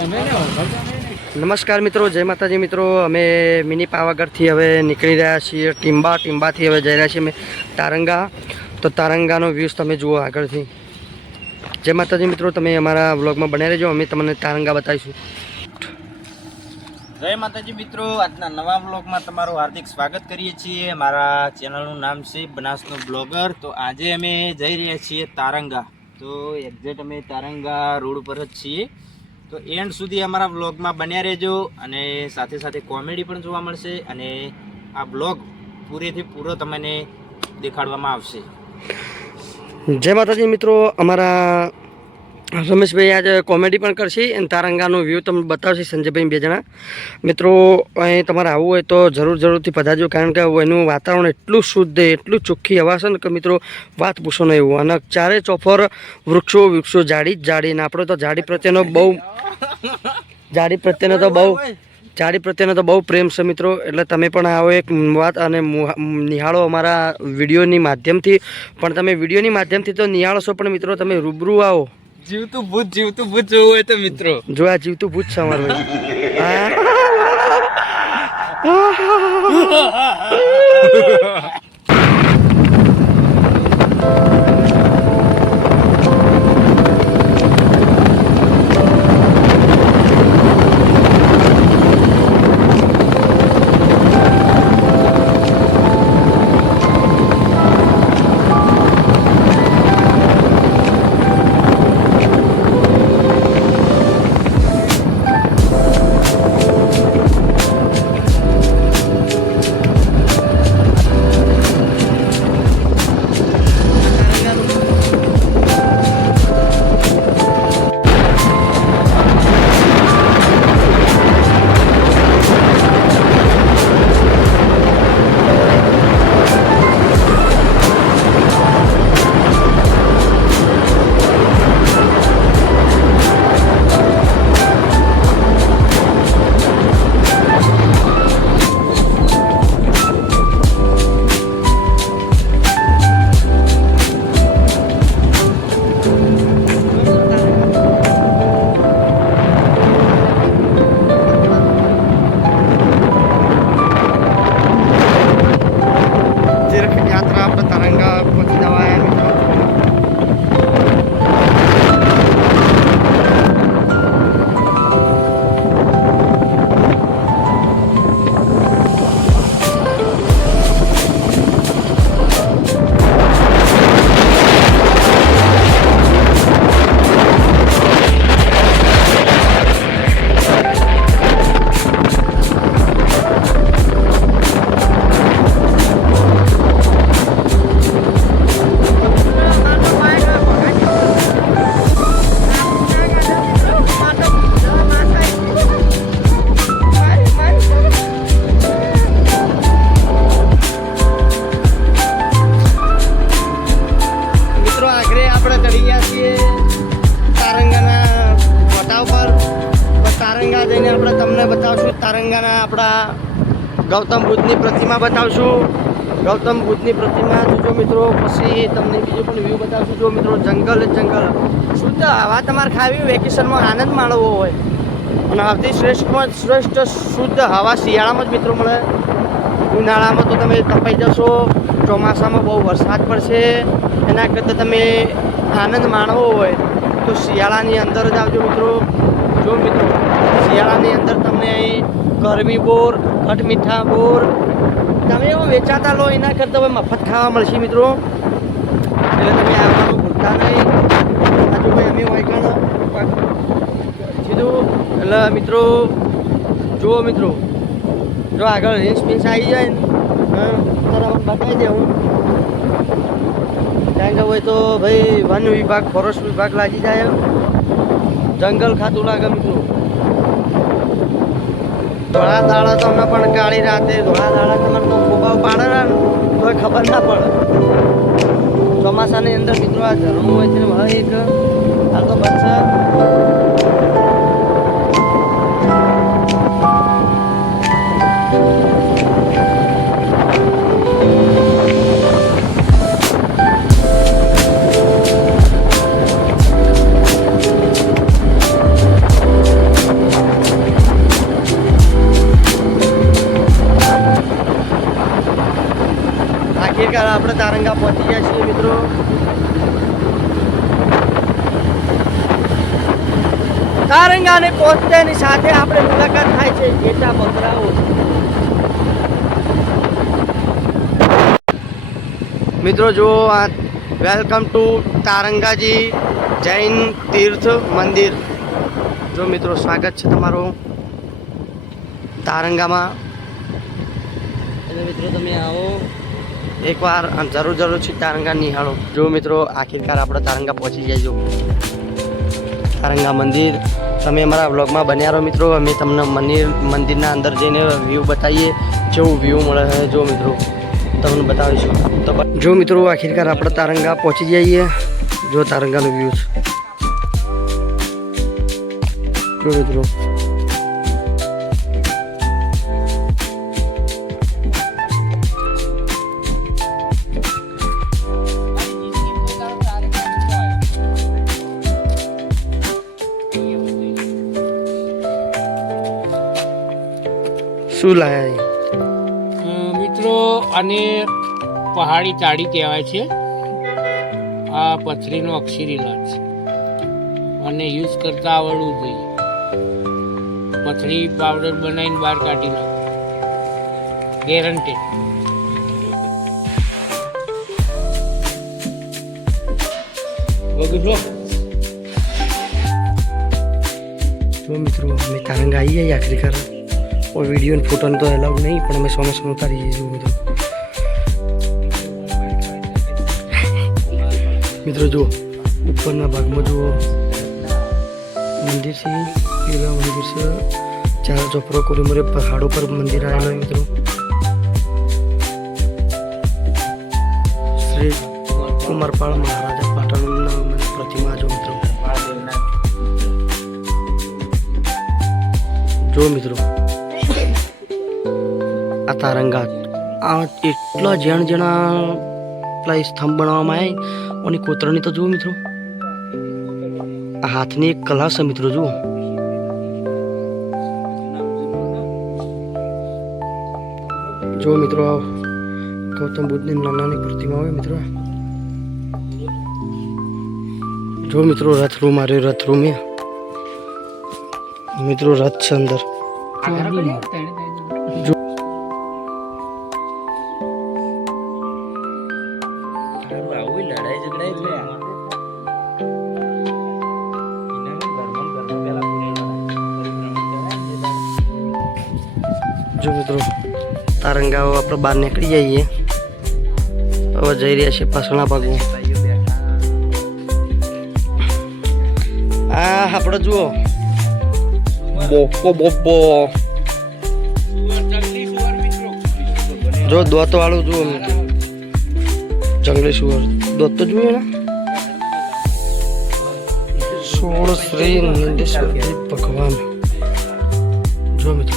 નમસ્કાર મિત્રો, જય માતાજી મિત્રો. અમે મિની પાવાગઢથી હવે નીકળી રહ્યા છીએ. ટીંબાથી હવે જઈ રહ્યા છીએ અમે તારંગા. તો તારંગાનો વ્યૂઝ તમે જુઓ આગળથી. જય માતાજી મિત્રો, તમે અમારા વ્લોગમાં બન્યા રહેજો. અમે તમને તારંગા બતાવીશું. જય માતાજી મિત્રો, આજના નવા વ્લોગમાં તમારું હાર્દિક સ્વાગત કરીએ છીએ. મારા ચેનલનું નામ છે બનાસનો બ્લોગર. તો આજે અમે જઈ રહ્યા છીએ તારંગા. તો એક્ઝેક્ટ અમે તારંગા રોડ પર જ છીએ. તો એન્ડ સુધી અમારા વ્લોગમાં બન્યા રહેજો અને સાથે સાથે કોમેડી પણ જોવા મળશે અને આ વ્લોગ પૂરેથી પૂરો તમને દેખાડવામાં આવશે. જય માતાજી મિત્રો, અમારા રમેશભાઈ આજે કોમેડી પણ કરશે અને તારંગાનો વ્યૂ તમને બતાવશે. સંજયભાઈ 2 જણા મિત્રો અહીં તમારે આવવું હોય તો જરૂરથી પધારજો, કારણ કે એનું વાતાવરણ એટલું શુદ્ધ, એટલું ચોખ્ખી હવા છે ને કે મિત્રો વાત પૂછો નહીં એવું. અને ચારે ચોફર વૃક્ષો જાડી ને આપણે તો જાડી પ્રત્યેનો તો બહુ પ્રેમ છે મિત્રો. એટલે તમે પણ આવો એક વાત અને નિહાળો અમારા વિડીયોની માધ્યમથી. પણ તમે વિડીયોની માધ્યમથી તો નિહાળો છો, પણ મિત્રો તમે રૂબરૂ આવો. જીવતું ભૂત જોવું હોય તો મિત્રો જો આ જીવતું ભૂત છે અમારું ભાઈ. તમને બતાવશું તારંગાના આપણા ગૌતમ બુદ્ધની પ્રતિમા બતાવશું. ગૌતમ બુદ્ધની પ્રતિમા જોજો મિત્રો. પછી તમને બીજું પણ વ્યૂ બતાવશું. જો મિત્રો જંગલ શુદ્ધ હવા તમારે ખાવી, વેકેશનમાં આનંદ માણવો હોય અને સૌથી શ્રેષ્ઠ શુદ્ધ હવા શિયાળામાં જ મિત્રો મળે. ઉનાળામાં તો તમે તપાઈ જશો, ચોમાસામાં બહુ વરસાદ પડશે. એના કરતાં તમે આનંદ માણવો હોય તો શિયાળાની અંદર જ આવજો મિત્રો. જો મિત્રો શિયાળાની અંદર તમને અહીં ગરમી બોર, ખટમીઠા બોર તમે એવો વેચાતા લો, એના કરતાં હવે મફત ખાવા મળશે મિત્રો. એટલે તમે આવવાનું ભૂલતા નહીં. આજુ ભાઈ અમે વાયકણ સીધું એટલે મિત્રો જુઓ મિત્રો, જો આગળ રેન્જ પીસ આવી જાય ને તરફ બતાવી દેવું. ત્યાં જવું હોય તો ભાઈ વન વિભાગ, ફોરેસ્ટ વિભાગ લાગી જાય, જંગલ ખાતું લાગે મિત્રો. ધોળા દાડા તમને પણ કાળી રાતે ધોળા દાડા તમને તો ફોબાવ પાડે ને તો ખબર ના પડે. ચોમાસાની અંદર મિત્રો આ ઝરણું હોય છે એક હાલ તો બનશે. તારંગાને પહોંચતાની સાથે આપણે મુલાકાત થાય છે ઘેટા બકરાઓ. મિત્રો જુઓ, આ વેલકમ ટુ તારંગાજી જૈન તીર્થ મંદિર. જો મિત્રો, સ્વાગત છે તમારું તારંગામાં. એટલે મિત્રો તમે આવો એકવાર જરૂર છે તારંગા નિહાળો. જો મિત્રો, આખિરકાર આપણે તારંગા પહોંચી જાય. જો તારંગા મંદિર, તમે અમારા બ્લોગમાં બન્યા રહો મિત્રો. અમે તમને મંદિરના અંદર જઈને વ્યૂ બતાવીએ, કેવું વ્યૂ મળે છે. જો મિત્રો, તમને બતાવીશું. તો જો મિત્રો, આખિરકાર આપણે તારંગા પહોંચી જઈએ. જો તારંગાનો વ્યૂ છે. જો મિત્રો, શું લાયા મિત્રો, આને પહાડી તાળી કહેવાય છે. આ પથરીનો અક્ષરી ઇલાજ છે અને યુઝ કરતા આવડવું જોઈએ. પથરી પાવડર બનાવીને બહાર કાઢી નાખો, ગેરંટેડ. જો મિત્રો, અમે તારંગા આવી જાય આખરીકાર. और वीडियो ने फोटो तो अलाउड नहीं, पर हमें सोने सोने उतारी है. मित्रों जो ऊपर भाग में जो मंदिर से पीला मंदिर से 4 चौपड़ा कोरी मरे पहाड़ों पर मंदिर आए हैं. मित्रों, श्री कुमारपाल महाराजा पाटण प्रतिमा. जो मित्रों, जो मित्रों, આ તારંગા આ એટલા જણા પેલા સ્તંભ બનાવવામાં આવે અને કોતરણી તો જુઓ મિત્રો. આ હાથની એક કલા છે મિત્રો. જુઓ, જો મિત્રો, ગૌતમ બુદ્ધની નાની પ્રતિમા હોય મિત્રો. જો મિત્રો, રથ રૂમ આવ્યો. રથ રૂમ મિત્રો, રથ છે અંદર. જો મિત્રો, તારંગાઓ આપણે બહાર નીકળી જઈએ. હવે જઈ રહ્યા છીએ પાછળના ભાગમાં. આ આપણે જુઓ, બોપો જો દોત વાળું જુઓ મિત્રો. જંગલી સુવર દોત તો જુઓ ને. 16 શ્રી નંદેશ્વર ભગવાન. જો મિત્રો,